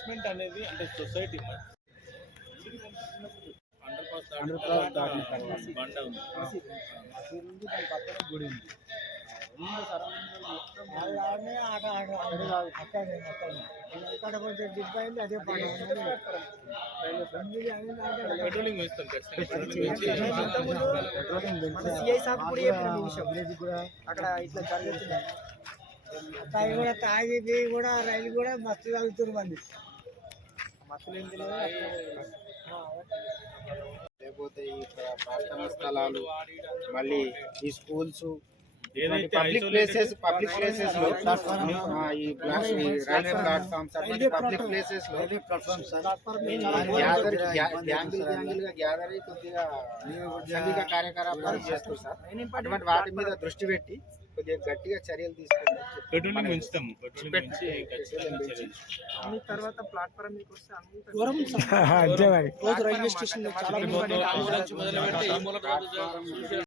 Announcement అనేది అంటే society under pass దాటిన తర్వాత బండ ఉంది. మసీదు ఉంది, దాని పక్కన గుడి ఉంది. ఇక్కడ కొంచెం డిప్ అయింది, అదే పెట్రోలింగ్ వేస్తాం సిఐ సాబ్ కూడా చెప్పిన విషయం అక్కడ ఇట్లా జరుగుతుంది. తాగి కూడా తాగి కూడా రైలు కూడా మస్తు తాగుతున్నారు మంది. మత్తులు ఏం తెలియదు. లేకపోతే ఈ ప్రార్థనా స్థలాలు, మళ్ళీ ఈ స్కూల్స్, పబ్లిక్ ప్లేసెస్ లో ఈ రైల్వే ప్లాట్ఫామ్స్ పబ్లిక్ ప్లేసెస్ లో గ్యాదర్ అయ్యి కొద్దిగా సంఘిక కార్యకలాపాలు చేస్తారు సార్. అటువంటి వాటి మీద దృష్టి పెట్టి కొద్దిగా గట్టిగా చర్యలు తీసుకుంటాం. పెట్రోలింగ్ పెంచుతాము. తర్వాత ప్లాట్ఫామ్ మీకు వస్తే రైల్వే స్టేషన్ చాలా